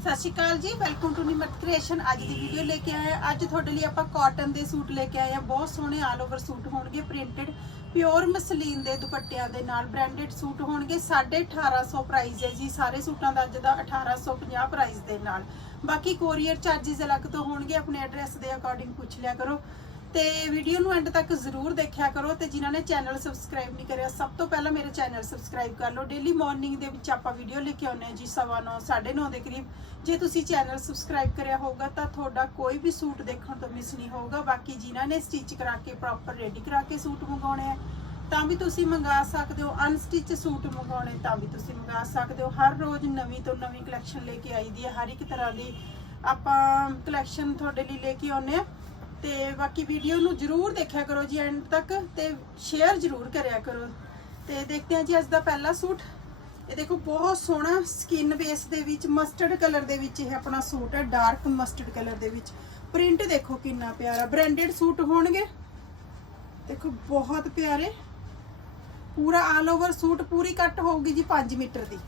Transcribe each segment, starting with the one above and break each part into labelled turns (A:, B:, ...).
A: ਸਤਿ ਸ਼੍ਰੀ ਅਕਾਲ ਜੀ welcome to ਨਿਮਤ creation ਅੱਜ ਦੀ ਵੀਡੀਓ ਲੈ ਕੇ ਆਏ ਅੱਜ ਤੁਹਾਡੇ ਲਈ ਆਪਾਂ ਕਾਟਨ ਦੇ ਸੂਟ ਲੈ ਕੇ ਆਏ ਹਾਂ। ਬਹੁਤ ਸੋਹਣੇ ਆਲ ਓਵਰ ਸੂਟ ਹੋਣਗੇ ਪ੍ਰਿੰਟਡ ਪਿਓਰ ਮਸਲੀਨ ਦੇ ਦੁਪੱਟਿਆਂ ਦੇ ਨਾਲ ਬ੍ਰਾਂਡਡ ਸੂਟ ਹੋਣਗੇ। 1850 ਪ੍ਰਾਈਸ ਹੈ ਜੀ, ਸਾਰੇ ਸੂਟਾਂ ਦਾ ਅੱਜ ਦਾ 1850 ਪ੍ਰਾਈਸ ਦੇ ਨਾਲ। ਬਾਕੀ ਕੋਰੀਅਰ ਚਾਰजेस ਅਲੱਗ ਤੋਂ ਹੋਣਗੇ, ਆਪਣੇ ਐਡਰੈਸ ਦੇ ਅਕੋਰਡਿੰਗ ਪੁੱਛ ਲਿਆ ਕਰੋ। ਤੇ ਵੀਡੀਓ ਨੂੰ ਐਂਡ ਤੱਕ ਜ਼ਰੂਰ ਦੇਖਿਆ ਕਰੋ ਤੇ ਜਿਨ੍ਹਾਂ ਨੇ ਚੈਨਲ ਸਬਸਕ੍ਰਾਈਬ ਨਹੀਂ ਕਰਿਆ, ਸਭ ਤੋਂ ਪਹਿਲਾਂ ਮੇਰੇ ਚੈਨਲ ਸਬਸਕ੍ਰਾਈਬ ਕਰ ਲਓ। ਡੇਲੀ ਮਾਰਨਿੰਗ ਦੇ ਵਿੱਚ ਆਪਾਂ ਵੀਡੀਓ ਲੈ ਕੇ ਆਉਂਦੇ ਹਾਂ ਜੀ 9:30 9:30 ਦੇ ਕਰੀਬ। ਜੇ ਤੁਸੀਂ ਚੈਨਲ ਸਬਸਕ੍ਰਾਈਬ ਕਰਿਆ ਹੋਊਗਾ ਤਾਂ ਤੁਹਾਡਾ ਕੋਈ ਵੀ ਸੂਟ ਦੇਖਣ ਤੋਂ ਮਿਸ ਨਹੀਂ ਹੋਊਗਾ। ਬਾਕੀ ਜਿਨ੍ਹਾਂ ਨੇ ਸਟਿਚ ਕਰਾ ਕੇ ਪ੍ਰੋਪਰ ਰੈਡੀ ਕਰਾ ਕੇ ਸੂਟ ਮੰਗਾਉਣੇ ਆ, ਤਾਂ ਵੀ ਤੁਸੀਂ ਮੰਗਾ ਸਕਦੇ ਹੋ। ਅਨਸਟਿਚ ਸੂਟ ਮੰਗਾਉਣੇ, ਤਾਂ ਵੀ ਤੁਸੀਂ ਮੰਗਾ ਸਕਦੇ ਹੋ। ਹਰ ਰੋਜ਼ ਨਵੀਂ ਤੋਂ ਨਵੀਂ ਕਲੈਕਸ਼ਨ ਲੈ ਕੇ ਆਈਦੀ ਹੈ। ਹਰ ਇੱਕ ਤਰ੍ਹਾਂ ਦੀ ਆਪਾਂ ਕਲੈਕਸ਼ਨ ਤੁਹਾਡੇ ਲਈ ਲੈ ਕੇ ਆਉਂਦੇ ਆ ਤੇ ਬਾਕੀ ਵੀਡੀਓ ਨੂੰ ਜਰੂਰ ਦੇਖਿਆ ਕਰੋ ਜੀ ਐਂਡ ਤੱਕ ਤੇ ਸ਼ੇਅਰ ਜਰੂਰ ਕਰਿਆ ਕਰੋ। ਤੇ ਦੇਖਦੇ ਹਾਂ ਜੀ ਅੱਜ ਦਾ ਪਹਿਲਾ ਸੂਟ। ਇਹ ਦੇਖੋ ਬਹੁਤ ਸੋਹਣਾ ਸਕਿਨ ਬੇਸ ਦੇ ਵਿੱਚ ਮਸਟਰਡ ਕਲਰ ਦੇ ਵਿੱਚ ਇਹ ਆਪਣਾ ਸੂਟ ਹੈ ਡਾਰਕ ਮਸਟਰਡ ਕਲਰ ਦੇ ਵਿੱਚ। ਪ੍ਰਿੰਟ ਦੇਖੋ ਕਿੰਨਾ ਪਿਆਰਾ ਬ੍ਰਾਂਡਡ ਸੂਟ ਹੋਣਗੇ। ਦੇਖੋ ਬਹੁਤ ਪਿਆਰੇ। ਪੂਰਾ ਆਲ ਓਵਰ ਸੂਟ ਪੂਰੀ ਕੱਟ ਹੋਊਗੀ ਜੀ 5 ਮੀਟਰ ਦੀ।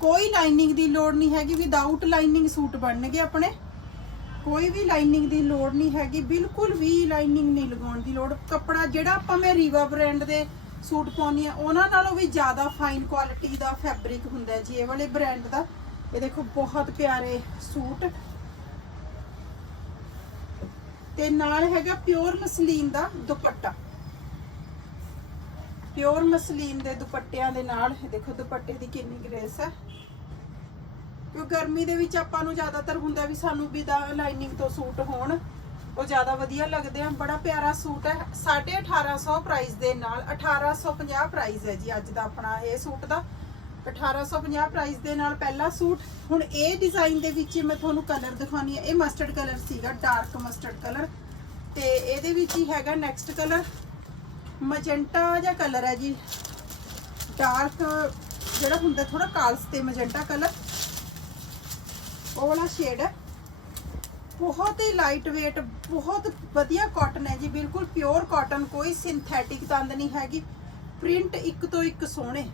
A: ਕੋਈ ਲਾਈਨਿੰਗ ਦੀ ਲੋੜ ਨਹੀਂ ਹੈਗੀ ਵਿਦਆਊਟ ਲਾਈਨਿੰਗ ਸੂਟ ਬਣਨਗੇ ਆਪਣੇ। ਕੋਈ ਵੀ ਲਾਈਨਿੰਗ ਦੀ ਲੋੜ ਨਹੀਂ ਹੈਗੀ, ਬਿਲਕੁਲ ਵੀ ਲਾਈਨਿੰਗ ਨਹੀਂ ਲਗਾਉਣ ਦੀ ਲੋੜ। ਕੱਪੜਾ ਜਿਹੜਾ ਆਪਾਂ ਮੈਂ ਰੀਵਾ ਬ੍ਰਾਂਡ ਦੇ ਸੂਟ ਪਾਉਣੀ ਆ ਉਹਨਾਂ ਨਾਲੋਂ ਵੀ ਜ਼ਿਆਦਾ ਫਾਈਨ ਕੁਆਲਿਟੀ ਦਾ ਫੈਬਰਿਕ ਹੁੰਦਾ ਜੀ, ਇਹ ਵਾਲੇ ਬ੍ਰਾਂਡ ਦਾ। ਇਹ ਦੇਖੋ, ਬਹੁਤ ਪਿਆਰੇ ਸੂਟ। ਤੇ ਨਾਲ ਹੈਗਾ ਪਿਓਰ ਮਸਲੀਨ ਦਾ ਦੁਪੱਟਾ। ਪਿਓਰ ਮਸਲੀਨ ਦੇ ਦੁਪੱਟਿਆਂ ਦੇ ਨਾਲ ਦੇਖੋ ਦੁਪੱਟੇ ਦੀ ਕਿੰਨੀ ਗ੍ਰੇਸ ਹੈ। ਕਿਉਂ ਗਰਮੀ ਦੇ ਵਿੱਚ ਆਪਾਂ ਨੂੰ ਜ਼ਿਆਦਾਤਰ ਹੁੰਦਾ ਵੀ ਸਾਨੂੰ ਵਿਦਾ ਲਾਈਨਿੰਗ ਤੋਂ ਸੂਟ ਹੋਣ। ਉਹ ਜ਼ਿਆਦਾ ਵਧੀਆ ਲੱਗਦੇ ਆ, ਬੜਾ ਪਿਆਰਾ ਸੂਟ ਹੈ। 1850 ਪ੍ਰਾਈਸ ਦੇ ਨਾਲ 1850 ਪ੍ਰਾਈਸ ਹੈ ਜੀ ਅੱਜ ਦਾ ਆਪਣਾ ਇਹ ਸੂਟ ਦਾ। 1850 ਪ੍ਰਾਈਸ ਦੇ ਨਾਲ ਪਹਿਲਾ ਸੂਟ। ਹੁਣ ਇਹ ਡਿਜ਼ਾਈਨ ਦੇ ਵਿੱਚ ਮੈਂ ਤੁਹਾਨੂੰ ਕਲਰ ਦਿਖਾਉਣੀ ਹੈ। ਇਹ ਮਸਟਰਡ ਕਲਰ ਸੀਗਾ ਡਾਰਕ ਮਸਟਰਡ ਕਲਰ ਤੇ ਇਹਦੇ ਵਿੱਚ ਹੀ ਹੈਗਾ ਨੈਕਸਟ ਕਲਰ ਮਜੈਂਟਾ ਜਿਹਾ ਕਲਰ ਹੈ ਜੀ। ਡਾਰਕ ਜਿਹੜਾ ਹੁੰਦਾ ਥੋੜਾ ਕਾਲਸ ਤੇ ਮਜੈਂਟਾ ਕਲਰ ਉਹ ਵਾਲਾ ਸ਼ੇਡ ਹੈ। ਬਹੁਤ ਹੀ ਲਾਈਟ weight, ਬਹੁਤ ਵਧੀਆ ਕਾਟਨ ਹੈ ਜੀ, ਬਿਲਕੁਲ ਪਿਓਰ ਕਾਟਨ ਕੋਈ ਸਿੰਥੈਟਿਕ ਤੰਦ ਨਹੀਂ ਹੈਗੀ। ਪ੍ਰਿੰਟ ਇੱਕ ਤੋਂ ਇੱਕ ਸੋਹਣੇ।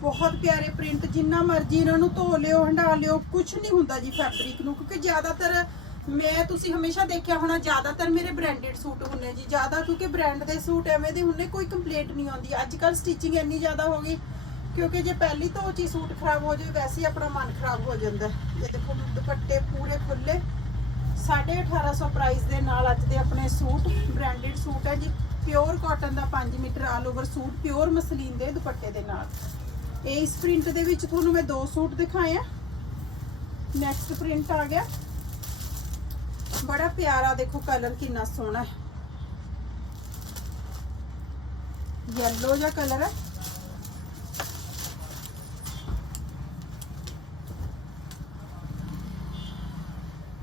A: ਬਹੁਤ ਪਿਆਰੇ ਪ੍ਰਿੰਟ ਜਿੰਨਾ ਮਰਜ਼ੀ ਇਹਨਾਂ ਨੂੰ ਧੋ ਲਿਓ ਹੰਡਾ ਲਿਓ ਕੁਝ ਨਹੀਂ ਹੁੰਦਾ ਜੀ ਫੈਬਰਿਕ ਨੂੰ, ਕਿਉਂਕਿ ਜ਼ਿਆਦਾਤਰ ਮੈਂ ਤੁਸੀਂ ਹਮੇਸ਼ਾ ਦੇਖਿਆ ਹੋਣਾ, ਜ਼ਿਆਦਾਤਰ ਮੇਰੇ ਬ੍ਰਾਂਡਡ ਸੂਟ ਹੁੰਨੇ ਜੀ। ਜ਼ਿਆਦਾ ਕਿਉਂਕਿ ਬ੍ਰਾਂਡ ਦੇ ਸੂਟ ਐਵੇਂ ਦੇ ਹੁੰਨੇ ਕੋਈ ਕੰਪਲੇਂਟ ਨਹੀਂ ਆਉਂਦੀ। ਅੱਜ ਕੱਲ ਸਟਿਚਿੰਗ ਇੰਨੀ ਜ਼ਿਆਦਾ ਹੋ ਗਈ ਕਿਉਂਕਿ ਜੇ ਪਹਿਲੀ ਤੋਂ ਚ ਹੀ ਸੂਟ ਖਰਾਬ ਹੋ ਜਾਵੇ, ਵੈਸੇ ਹੀ ਆਪਣਾ ਮਨ ਖਰਾਬ ਹੋ ਜਾਂਦਾ ਹੈ। ਇਹ ਦੇਖੋ ਦੁਪੱਟੇ ਪੂਰੇ ਖੁੱਲੇ 1850 ਪ੍ਰਾਈਸ ਦੇ ਨਾਲ ਅੱਜ ਦੇ ਆਪਣੇ ਸੂਟ ਬ੍ਰਾਂਡਡ ਸੂਟ ਹੈ ਜੀ। ਪਿਓਰ ਕਾਟਨ ਦਾ 5 metre all over suit pure muslin ਦੇ ਦੁਪੱਟੇ ਦੇ ਨਾਲ। ਇਹ ਇਸ ਪ੍ਰਿੰਟ ਦੇ ਵਿੱਚ ਤੁਹਾਨੂੰ ਮੈਂ ਦੋ ਸੂਟ ਦਿਖਾਏ ਆ। ਨੈਕਸਟ ਪ੍ਰਿੰਟ ਆ ਗਿਆ। ਬੜਾ ਪਿਆਰਾ ਦੇਖੋ ਕਲਰ ਕਿੰਨਾ ਸੋਹਣਾ ਹੈ। ਯੈਲੋ ਜਿਹਾ ਕਲਰ ਹੈ।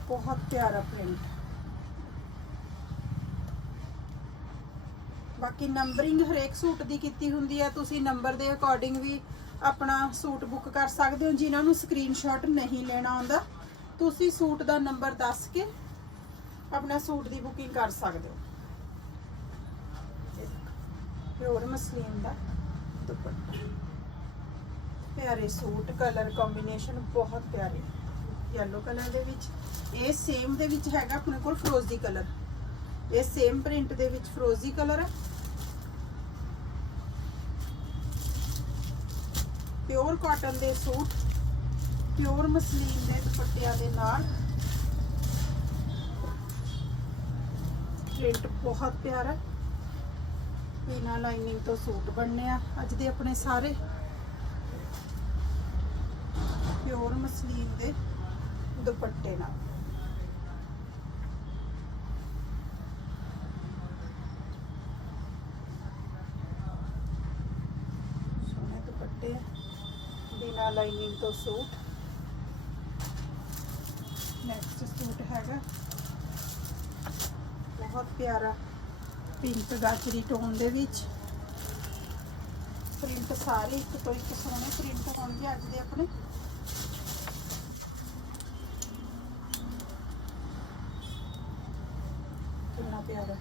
A: ਬਹੁਤ ਪਿਆਰਾ ਪ੍ਰਿੰਟ ਬਾਕੀ ਨੰਬਰਿੰਗ ਹਰੇਕ ਸੂਟ ਦੀ ਕੀਤੀ ਹੁੰਦੀ ਹੈ, ਤੁਸੀਂ ਨੰਬਰ ਦੇ ਅਕੋਰਡਿੰਗ ਵੀ ਆਪਣਾ ਸੂਟ ਬੁੱਕ ਕਰ ਸਕਦੇ ਹੋ, ਜਿਨ੍ਹਾਂ ਨੂੰ ਸਕਰੀਨਸ਼ਾਟ ਨਹੀਂ ਲੈਣਾ ਆਉਂਦਾ। ਤੁਸੀਂ ਸੂਟ ਦਾ ਨੰਬਰ ਦੱਸ ਕੇ ਆਪਣਾ ਸੂਟ ਦੀ ਬੁਕਿੰਗ ਕਰ ਸਕਦੇ ਹੋ। ਪਿਓਰ ਮਸਲੀਨ ਦਾ ਦੁਪੱਟਾ। ਪਿਆਰੇ ਸੂਟ ਕਲਰ ਕੰਬੀਨੇਸ਼ਨ ਬਹੁਤ ਪਿਆਰੇ। ਯੈਲੋ ਕਲਰ ਦੇ ਵਿੱਚ। ਇਹ ਸੇਮ ਦੇ ਵਿੱਚ ਹੈਗਾ ਆਪਣੇ ਕੋਲ ਫਰੋਜ਼ੀ ਕਲਰ ਇਹ ਸੇਮ ਪ੍ਰਿੰਟ ਦੇ ਵਿੱਚ ਫਰੋਜ਼ੀ ਕਲਰ ਹੈ ਪਿਓਰ ਕਾਟਨ ਦੇ ਸੂਟ ਪਿਓਰ ਮਸਲੀਨ ਦੇ ਦੁਪੱਟਿਆਂ ਦੇ ਨਾਲ। ਪ੍ਰਿੰਟ ਬਹੁਤ ਪਿਆਰਾ। ਹੈ। ਲਾਈਨਿੰਗ ਤੋਂ ਸੂਟ ਬਣਨੇ ਆ। ਅੱਜ ਦੇ ਆਪਣੇ ਸਾਰੇ। ਪਿਓਰ ਮਸਲੀਨ ਦੇ। ਦੁਪੱਟੇ ਨਾਲ। ਸੋਹਣੇ ਦੁਪੱਟੇ ਆ, ਲਾਈਨਿੰਗ ਤੋਂ ਸੂਟ। ਨੈਕਸਟ ਸੂਟ ਹੈਗਾ। ਬਹੁਤ ਪਿਆਰਾ। ਪਿੰਕ ਗਾਜਰੀ ਟੋਨ ਦੇ ਵਿੱਚ। ਪ੍ਰਿੰਟ ਸਾਰੇ ਇੱਕ ਤੋਂ ਇੱਕ ਸੋਹਣੇ ਪ੍ਰਿੰਟ ਹੋਣਗੇ ਅੱਜ ਦੇ ਆਪਣੇ। ਕਿੰਨਾ ਪਿਆਰਾ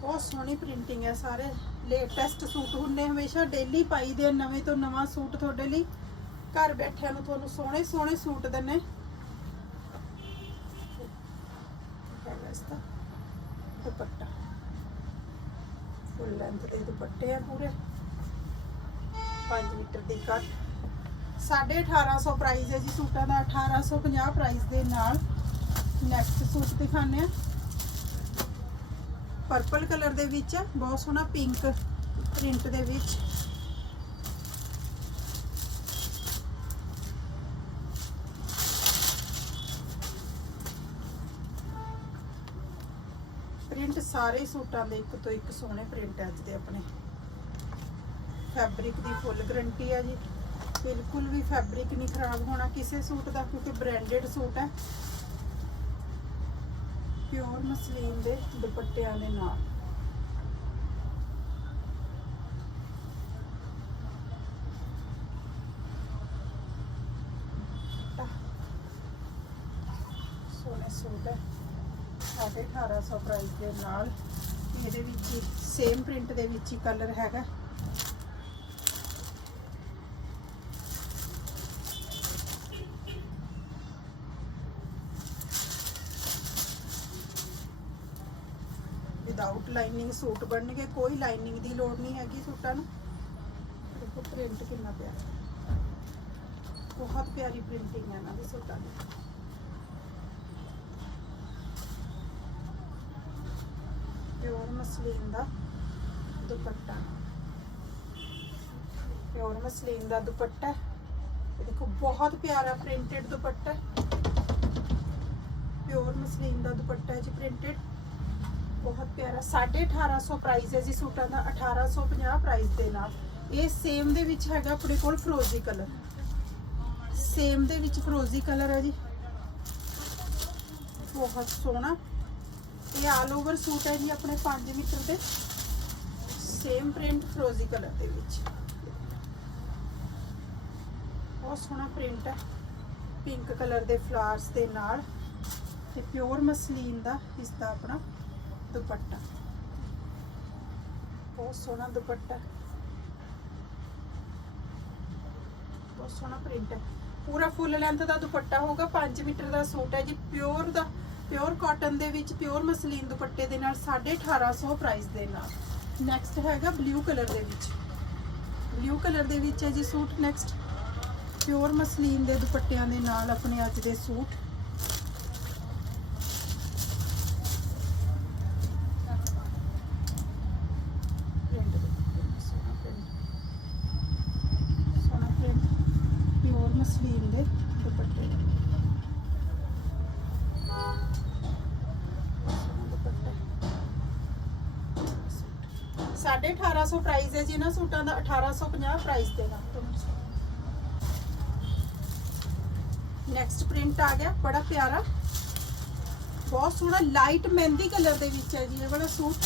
A: ਬਹੁਤ ਸੋਹਣੀ ਪ੍ਰਿੰਟਿੰਗ ਹੈ ਸਾਰੇ। ਲੇਟੈਸਟ ਸੂਟ ਹੁੰਦੇ ਹਮੇਸ਼ਾ ਡੇਲੀ ਪਾਈ ਆ, ਨਵੇਂ ਤੋਂ ਨਵਾਂ ਸੂਟ ਤੁਹਾਡੇ ਲਈ। ਘਰ ਬੈਠਿਆਂ ਨੂੰ ਤੁਹਾਨੂੰ ਸੋਹਣੇ ਸੋਹਣੇ ਸੂਟ ਦਿੰਨੇ। ਦੁਪੱਟਾ। ਫੁੱਲ ਲੈਂਥ ਦੇ ਦੁਪੱਟੇ ਆ ਪੂਰੇ। 5 ਮੀਟਰ ਦੀ ਕੱਟ 1850 ਪ੍ਰਾਈਸ ਹੈ ਜੀ ਸੂਟਾਂ ਦਾ। 1850 ਪ੍ਰਾਈਸ ਦੇ ਨਾਲ ਨੈਕਸਟ ਸੂਟ ਦਿਖਾਣੇ ਆ। ਪਰਪਲ ਕਲਰ ਦੇ ਵਿੱਚ ਆ, ਬਹੁਤ ਸੋਹਣਾ ਪਿੰਕ ਪ੍ਰਿੰਟ ਦੇ ਵਿੱਚ। ਪ੍ਰਿੰਟ ਸਾਰੇ ਸੂਟਾਂ ਦੇ ਇੱਕ ਤੋਂ ਇੱਕ ਸੋਹਣੇ ਪ੍ਰਿੰਟ ਅੱਜ ਦੇ ਆਪਣੇ। ਫੈਬਰਿਕ ਦੀ ਫੁੱਲ ਗਰੰਟੀ ਹੈ ਜੀ। ਬਿਲਕੁਲ ਵੀ ਫੈਬਰਿਕ ਨਹੀਂ ਖਰਾਬ ਹੋਣਾ ਕਿਸੇ ਸੂਟ ਦਾ ਕਿਉਂਕਿ ਬ੍ਰਾਂਡਡ ਸੂਟ ਹੈ ਪਿਓਰ ਮਸਲੀਨ ਦੇ ਦੁਪੱਟਿਆਂ ਦੇ ਨਾਲ। ਸੋਹਣੇ ਸੂਟ ਹੈ। ਸਾਢੇ 1800 ਪ੍ਰਾਈਸ ਦੇ ਨਾਲ ਇਹਦੇ ਵਿੱਚ ਸੇਮ ਪ੍ਰਿੰਟ ਦੇ ਵਿੱਚ ਹੀ ਕਲਰ ਹੈਗਾ ਵਿਦਆਊਟ ਲਾਈਨਿੰਗ ਸੂਟ ਬਣਨਗੇ, ਕੋਈ ਲਾਈਨਿੰਗ ਦੀ ਲੋੜ ਨਹੀਂ ਹੈਗੀ ਸੂਟਾਂ ਨੂੰ। ਦੇਖੋ ਪ੍ਰਿੰਟ ਕਿੰਨਾ ਪਿਆਰਾ ਬਹੁਤ ਪਿਆਰੀ ਪ੍ਰਿੰਟਿੰਗ ਹੈ ਇਹਨਾਂ ਦੇ ਸੂਟਾਂ ਦੀ। ਪਿਓਰ ਮਸਲੀਨ ਦਾ ਦੁਪੱਟਾ। ਪਿਓਰ ਮਸਲੀਨ ਦਾ ਦੁਪੱਟਾ ਇਹ ਦੇਖੋ ਬਹੁਤ ਪਿਆਰਾ ਪ੍ਰਿੰਟਡ ਦੁਪੱਟਾ ਪਿਓਰ ਮਸਲੀਨ ਦਾ ਦੁਪੱਟਾ ਹੈ ਜੀ ਪ੍ਰਿੰਟਡ ਬਹੁਤ ਪਿਆਰਾ। 1850 ਪ੍ਰਾਈਸ ਹੈ ਜੀ ਸੂਟਾਂ ਦਾ 1850 ਪ੍ਰਾਈਸ ਦੇ ਨਾਲ। ਇਹ ਸੇਮ ਦੇ ਵਿੱਚ ਹੈਗਾ ਆਪਣੇ ਕੋਲ ਫਰੋਜ਼ੀ ਕਲਰ। ਸੇਮ ਦੇ ਵਿੱਚ ਫਰੋਜ਼ੀ ਕਲਰ ਹੈ ਜੀ। ਬਹੁਤ ਸੋਹਣਾ। ਇਹ ਆਲ ਓਵਰ ਸੂਟ ਹੈ ਜੀ ਆਪਣੇ 5 ਮੀਟਰ ਦੇ। ਸੇਮ ਪ੍ਰਿੰਟ ਫਰੋਜ਼ੀ ਕਲਰ ਦੇ ਵਿੱਚ। ਬਹੁਤ ਸੋਹਣਾ ਪ੍ਰਿੰਟ ਹੈ। ਪਿੰਕ ਕਲਰ ਦੇ ਫਲਾਵਰਸ ਦੇ ਨਾਲ। ਤੇ ਪਿਓਰ ਮਸਲੀਨ ਦਾ ਇਸ ਦਾ ਆਪਣਾ ਦੁਪੱਟਾ। ਬਹੁਤ ਸੋਹਣਾ ਦੁਪੱਟਾ। ਬਹੁਤ ਸੋਹਣਾ ਪ੍ਰਿੰਟ ਹੈ। ਪੂਰਾ ਫੁੱਲ ਲੈਂਥ ਦਾ ਦੁਪੱਟਾ ਹੋਗਾ 5 ਮੀਟਰ ਦਾ ਸੂਟ ਹੈ ਜੀ। ਪਿਓਰ ਦਾ ਪਿਓਰ ਕਾਟਨ ਦੇ ਵਿੱਚ ਪਿਓਰ ਮਸਲੀਨ ਦੁਪੱਟੇ ਦੇ ਨਾਲ 1850 ਪ੍ਰਾਈਸ ਦੇ ਨਾਲ। ਨੈਕਸਟ ਹੈਗਾ ਬਲੂ ਕਲਰ ਦੇ ਵਿੱਚ। ਬਲੂ ਕਲਰ ਦੇ ਵਿੱਚ ਹੈ ਜੀ ਸੂਟ ਨੈਕਸਟ ਪਿਓਰ ਮਸਲੀਨ ਦੇ ਦੁਪੱਟਿਆਂ ਦੇ ਨਾਲ ਆਪਣੇ ਅੱਜ ਦੇ ਸੂਟ। 1850 ਪ੍ਰਾਈਸ ਹੈ ਜੀ, ਇਹਨਾਂ ਸੂਟਾਂ ਦਾ 1850 ਪ੍ਰਾਈਸ ਦੇਗਾ ਨੈਕਸਟ ਪ੍ਰਿੰਟ ਆ ਗਿਆ, ਬੜਾ ਪਿਆਰਾ। ਬਹੁਤ ਸੋਹਣਾ ਲਾਈਟ ਮਹਿੰਦੀ ਕਲਰ ਦੇ ਵਿੱਚ ਹੈ ਜੀ, ਇਹ ਵਾਲਾ ਸੂਟ।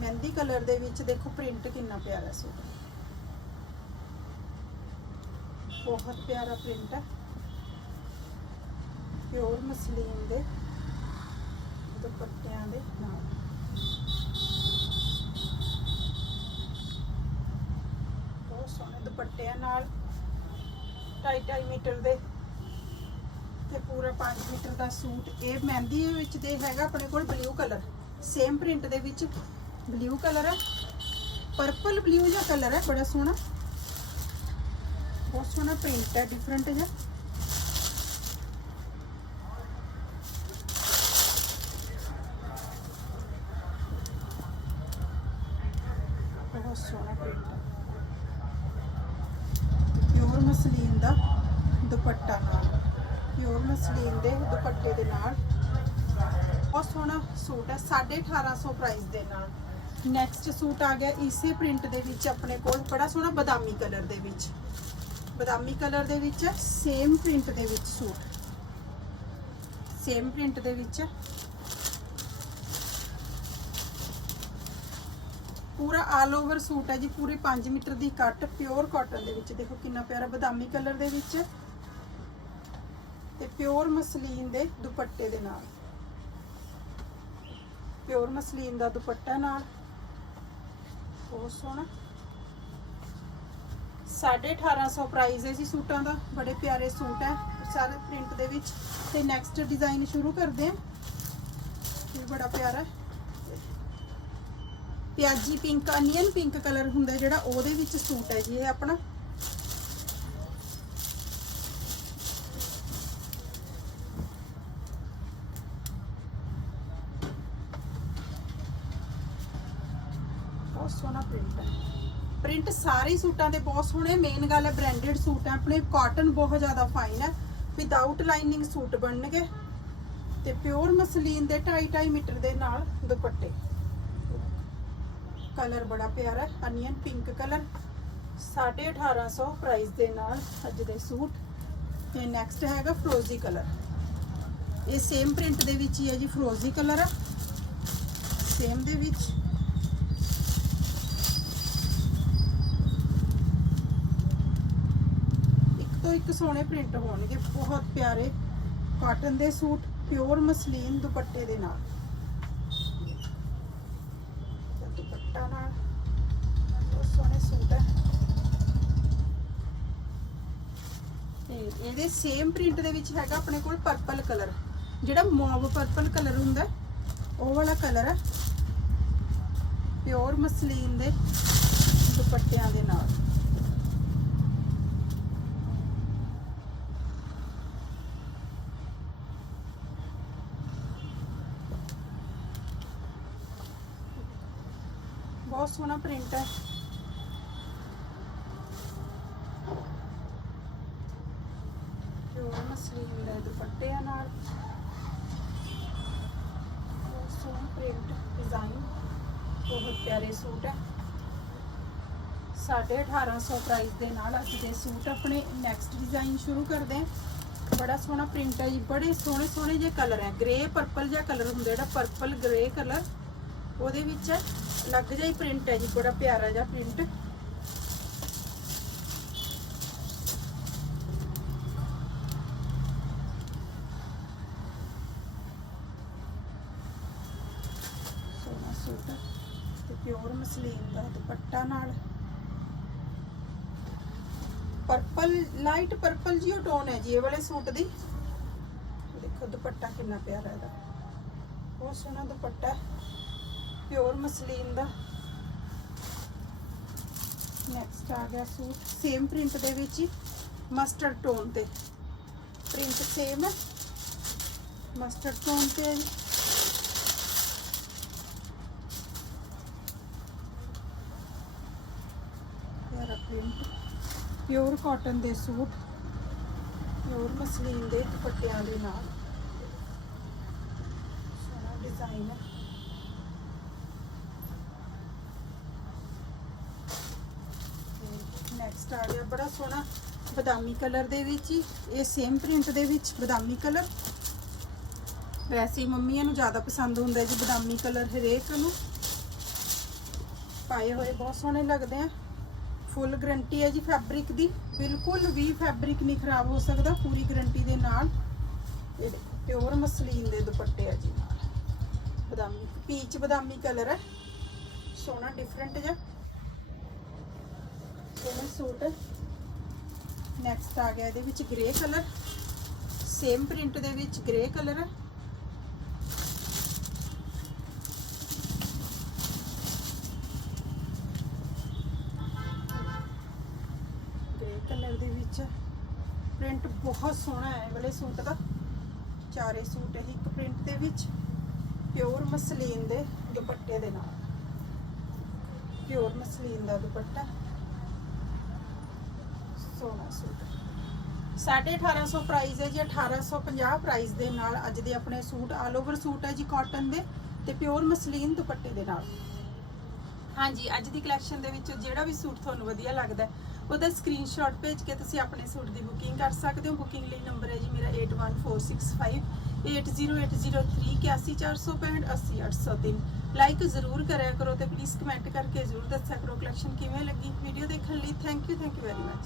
A: ਮਹਿੰਦੀ ਕਲਰ ਦੇ ਵਿੱਚ ਦੇਖੋ ਪ੍ਰਿੰਟ ਕਿੰਨਾ ਪਿਆਰਾ ਸੂਟ। ਬਹੁਤ ਪਿਆਰਾ ਪ੍ਰਿੰਟ ਹੈ। ਪਿਓਰ ਮਸਲੀਨ ਦੇ। ਦੁਪੱਟਿਆਂ ਦੇ ਨਾਲ। ਬਹੁਤ ਸੋਹਣੇ ਦੁਪੱਟਿਆਂ ਨਾਲ 2.5 ਮੀਟਰ ਦੇ। ਤੇ ਪੂਰਾ 5 ਮੀਟਰ ਦਾ ਸੂਟ। ਇਹ ਮਹਿੰਦੀ ਵਿੱਚ ਦੇ ਹੈਗਾ, ਆਪਣੇ ਕੋਲ ਬਲੂ ਕਲਰ ਸੇਮ ਪ੍ਰਿੰਟ ਦੇ ਵਿੱਚ ਬਲੂ ਕਲਰ ਹੈ ਪਰਪਲ ਬਲੂ ਜਿਹਾ ਕਲਰ ਹੈ ਬੜਾ ਸੋਹਣਾ। ਬਹੁਤ ਸੋਹਣਾ ਪ੍ਰਿੰਟ ਹੈ ਡਿਫਰੈਂਟ ਜਿਹਾ ਬਹੁਤ ਸੋਹਣਾ ਪ੍ਰਿੰਟ ਹੈ। ਪਿਓਰ ਮਸਲੀਨ ਦਾ ਦੁਪੱਟਾ ਨਾਲ। ਪਿਓਰ ਮਸਲੀਨ ਦੇ ਦੁਪੱਟੇ ਦੇ ਨਾਲ। ਬਹੁਤ ਸੋਹਣਾ ਸੂਟ ਹੈ 1850 ਪ੍ਰਾਈਸ ਦੇ ਨਾਲ। ਨੈਕਸਟ ਸੂਟ ਆ ਗਿਆ ਇਸੇ ਪ੍ਰਿੰਟ ਦੇ ਵਿੱਚ ਆਪਣੇ ਕੋਲ, ਬੜਾ ਸੋਹਣਾ ਬਦਾਮੀ ਕਲਰ ਦੇ ਵਿੱਚ। ਬਦਾਮੀ ਕਲਰ ਦੇ ਵਿੱਚ ਸੇਮ ਪ੍ਰਿੰਟ ਦੇ ਵਿੱਚ ਸੂਟ। ਸੇਮ ਪ੍ਰਿੰਟ ਦੇ ਵਿੱਚ ਪੂਰਾ ਆਲ ਓਵਰ ਸੂਟ ਹੈ ਜੀ, ਪੂਰੀ 5 ਮੀਟਰ ਦੀ ਕੱਟ ਪਿਓਰ ਕਾਟਨ ਦੇ ਵਿੱਚ। ਦੇਖੋ ਕਿੰਨਾ ਪਿਆਰਾ ਬਦਾਮੀ ਕਲਰ ਦੇ ਵਿੱਚ ਤੇ ਪਿਓਰ ਮਸਲੀਨ ਦੇ ਦੁਪੱਟੇ ਦੇ ਨਾਲ। ਪਿਓਰ ਮਸਲੀਨ ਦਾ ਦੁਪੱਟਾ ਨਾਲ। ਬਹੁਤ ਸੋਹਣਾ। 1850 ਪ੍ਰਾਈਸ ਹੈ ਜੀ ਸੂਟਾਂ ਦਾ। ਬੜੇ ਪਿਆਰੇ ਸੂਟ ਹੈ ਸਾਰੇ ਪ੍ਰਿੰਟ ਦੇ ਵਿੱਚ। ਤੇ ਨੈਕਸਟ ਡਿਜ਼ਾਈਨ ਸ਼ੁਰੂ ਕਰਦੇ ਹਾਂ। ਇਹ ਬੜਾ ਪਿਆਰਾ ਹੈ। ਪਿਆਜੀ ਪਿੰਕ ਅਨੀਅਨ ਪਿੰਕ ਕਲਰ ਹੁੰਦਾ ਜਿਹੜਾ ਉਹਦੇ ਵਿੱਚ ਸੂਟ ਹੈ ਜੀ ਇਹ ਆਪਣਾ। ਬਹੁਤ ਸੋਹਣਾ ਪ੍ਰਿੰਟ ਹੈ। ਪ੍ਰਿੰਟ ਸਾਰੇ ਸੂਟਾਂ ਦੇ ਬਹੁਤ ਸੋਹਣੇ ਮੇਨ ਗੱਲ ਹੈ ਬ੍ਰਾਂਡਡ ਸੂਟ ਹੈ, ਆਪਣੇ ਕਾਟਨ ਬਹੁਤ ਜ਼ਿਆਦਾ ਫਾਈਨ ਹੈ। ਵਿਦਆਊਟ ਲਾਈਨਿੰਗ ਸੂਟ ਬਣਨਗੇ ਤੇ ਪਿਓਰ ਮਸਲੀਨ ਦੇ 2.5 ਮੀਟਰ ਦੇ ਨਾਲ ਦੁਪੱਟੇ। ਕਲਰ ਬੜਾ ਪਿਆਰਾ ਹੈ ਅਨੀਅਨ ਪਿੰਕ ਕਲਰ। 1850 ਪ੍ਰਾਈਸ ਦੇ ਨਾਲ ਅੱਜ ਦੇ ਸੂਟ। ਤੇ ਨੈਕਸਟ ਹੈਗਾ ਫਰੋਜ਼ੀ ਕਲਰ। ਇਹ ਸੇਮ ਪ੍ਰਿੰਟ ਦੇ ਵਿੱਚ ਹੀ ਹੈ ਜੀ, ਫਰੋਜ਼ੀ ਕਲਰ। ਆ ਸੇਮ ਦੇ ਵਿੱਚ। ਇੱਕ ਤੋਂ ਇੱਕ ਸੋਹਣੇ ਪ੍ਰਿੰਟ ਹੋਣਗੇ, ਬਹੁਤ ਪਿਆਰੇ। ਕਾਟਨ ਦੇ ਸੂਟ ਪਿਓਰ ਮਸਲੀਨ ਦੁਪੱਟੇ ਦੇ ਨਾਲ ਤੇ ਦੁਪੱਟਾ ਨਾਲ ਬਹੁਤ ਸੋਹਣੇ ਸੂਟ ਹੈ ਤੇ ਇਹਦੇ ਸੇਮ ਪ੍ਰਿੰਟ ਦੇ ਵਿੱਚ ਹੈਗਾ ਆਪਣੇ ਕੋਲ ਪਰਪਲ ਕਲਰ ਜਿਹੜਾ ਮੌਵ ਪਰਪਲ ਕਲਰ ਹੁੰਦਾ ਹੈ, ਉਹ ਵਾਲਾ ਕਲਰ ਹੈ ਪਿਓਰ ਮਸਲੀਨ ਦੇ ਦੁਪੱਟਿਆਂ ਦੇ ਨਾਲ। ਬਹੁਤ ਸੋਹਣਾ ਪ੍ਰਿੰਟ ਹੈ ਪਿਓਰ ਮਸਲੀਨ ਦੇ ਨਾਲ ਸੋਹਣਾ ਪ੍ਰਿੰਟ ਡਿਜ਼ਾਈਨ ਬਹੁਤ ਪਿਆਰੇ ਸੂਟ ਹੈ। 1850 ਪ੍ਰਾਈਸ ਦੇ ਨਾਲ ਅੱਜ ਦੇ ਸੂਟ ਆਪਣੇ ਨੈਕਸਟ ਡਿਜ਼ਾਈਨ ਸ਼ੁਰੂ ਕਰਦੇ ਹਾਂ। ਬੜਾ ਸੋਹਣਾ ਪ੍ਰਿੰਟ ਹੈ ਜੀ, ਬੜੇ ਸੋਹਣੇ ਸੋਹਣੇ ਜਿਹੇ ਕਲਰ ਹੈ। ਗ੍ਰੇ ਪਰਪਲ ਜਿਹਾ ਕਲਰ ਹੁੰਦਾ ਜਿਹੜਾ ਪਰਪਲ ਗ੍ਰੇ ਕਲਰ ਉਹਦੇ ਵਿੱਚ ਹੈ ਅਲੱਗ ਜਿਹਾ ਪ੍ਰਿੰਟ ਹੈ ਜੀ, ਬੜਾ ਪਿਆਰਾ ਜਿਹਾ ਪ੍ਰਿੰਟ ਸੋਹਣਾ ਸੂਟ ਹੈ ਤੇ ਪਿਓਰ ਮਸਲੀਨ ਦਾ ਦੁਪੱਟਾ ਨਾਲ। ਪਰਪਲ ਲਾਈਟ ਪਰਪਲ ਜੀ ਉਹ ਟੋਨ ਹੈ ਜੀ, ਇਹ ਵਾਲੇ ਸੂਟ ਦੀ। ਦੇਖੋ ਦੁਪੱਟਾ ਕਿੰਨਾ ਪਿਆਰਾ ਇਹਦਾ। ਬਹੁਤ ਸੋਹਣਾ ਦੁਪੱਟਾ ਪਿਓਰ ਮਸਲੀਨ ਦਾ। ਨੈਕਸਟ ਆ ਗਿਆ ਸੂਟ। ਸੇਮ ਪ੍ਰਿੰਟ ਦੇ ਵਿੱਚ ਹੀ ਮਸਟਰਡ ਟੋਨ ਤੇ। ਪ੍ਰਿੰਟ ਸੇਮ ਹੈ। ਮਸਟਰਡ ਟੋਨ ਤੇ ਹੈ ਜੀ ਪਿਆਰਾ ਪ੍ਰਿੰਟ ਪਿਓਰ ਕਾਟਨ ਦੇ ਸੂਟ ਪਿਓਰ ਮਸਲੀਨ ਦੇ ਦੁਪੱਟਿਆਂ ਦੇ ਨਾਲ। ਸੋਹਣਾ ਡਿਜ਼ਾਈਨ ਹੈ। ਨੈਕਸਟ ਆ ਗਿਆ ਬੜਾ ਸੋਹਣਾ ਬਦਾਮੀ ਕਲਰ ਦੇ ਵਿੱਚ ਹੀ। ਇਹ ਸੇਮ ਪ੍ਰਿੰਟ ਦੇ ਵਿੱਚ ਬਦਾਮੀ ਕਲਰ। ਵੈਸੇ ਹੀ ਮੰਮੀਆਂ ਨੂੰ ਜ਼ਿਆਦਾ ਪਸੰਦ ਹੁੰਦਾ ਜੀ ਬਦਾਮੀ ਕਲਰ ਹਰੇਕ ਨੂੰ। ਪਾਏ ਹੋਏ ਬਹੁਤ ਸੋਹਣੇ ਲੱਗਦੇ ਆ। ਫੁੱਲ ਗਰੰਟੀ ਹੈ ਜੀ ਫੈਬਰਿਕ ਦੀ। ਬਿਲਕੁਲ ਵੀ ਫੈਬਰਿਕ ਨਹੀਂ ਖਰਾਬ ਹੋ ਸਕਦਾ, ਪੂਰੀ ਗਰੰਟੀ ਦੇ ਨਾਲ। ਇਹ ਪਿਓਰ ਮਸਲੀਨ ਦੇ ਦੁਪੱਟੇ ਆ ਜੀ ਨਾਲ। ਬਦਾਮੀ ਪੀਚ ਬਦਾਮੀ ਕਲਰ ਹੈ। ਸੋਹਣਾ ਡਿਫਰੈਂਟ ਜਿਹਾ। ਸੋਹਣਾ ਸੂਟ ਨੈਕਸਟ ਆ ਗਿਆ ਇਹਦੇ ਵਿੱਚ ਗ੍ਰੇ ਕਲਰ ਸੇਮ ਪ੍ਰਿੰਟ ਦੇ ਵਿੱਚ ਗ੍ਰੇ ਕਲਰ ਹੈ। ਬਹੁਤ ਸੋਹਣਾ ਹੈ ਇਹ ਵਾਲੇ ਸੂਟ ਦਾ। ਚਾਰੇ ਸੂਟ ਇਹ ਇੱਕ ਪ੍ਰਿੰਟ ਦੇ ਵਿੱਚ ਪਿਓਰ ਮਸਲੀਨ ਦੇ ਦੁਪੱਟੇ ਦੇ ਨਾਲ। ਪਿਓਰ ਮਸਲੀਨ ਦਾ ਦੁਪੱਟਾ। ਸੋਹਣਾ ਸੂਟ। 1850 ਪ੍ਰਾਈਸ ਹੈ ਜੀ 1850 ਪ੍ਰਾਈਸ ਦੇ ਨਾਲ ਅੱਜ ਦੇ ਆਪਣੇ ਸੂਟ ਆਲ ਓਵਰ ਸੂਟ ਹੈ ਜੀ ਕਾਟਨ ਦੇ ਤੇ ਪਿਓਰ ਮਸਲੀਨ ਦੁਪੱਟੇ ਦੇ ਨਾਲ। ਹਾਂਜੀ ਅੱਜ ਦੀ ਕਲੈਕਸ਼ਨ ਦੇ ਵਿੱਚ ਜਿਹੜਾ ਵੀ ਸੂਟ ਤੁਹਾਨੂੰ ਵਧੀਆ ਲੱਗਦਾ ਹੈ, ਉਹਦਾ ਸਕਰੀਨਸ਼ਾਟ ਭੇਜ ਕੇ ਤੁਸੀਂ ਆਪਣੇ ਸੂਟ ਦੀ ਬੁਕਿੰਗ ਕਰ ਸਕਦੇ ਹੋ। ਬੁਕਿੰਗ ਲਈ ਨੰਬਰ ਹੈ ਜੀ ਮੇਰਾ 81465 8083 80465 ਲਾਈਕ ਜ਼ਰੂਰ ਕਰਿਆ ਕਰੋ ਤੇ ਪਲੀਜ਼ ਕਮੈਂਟ ਕਰਕੇ ਜ਼ਰੂਰ ਦੱਸਿਆ ਕਰੋ ਕਲੈਕਸ਼ਨ ਕਿਵੇਂ ਲੱਗੀ। ਵੀਡੀਓ ਦੇਖਣ ਲਈ thank you thank you very much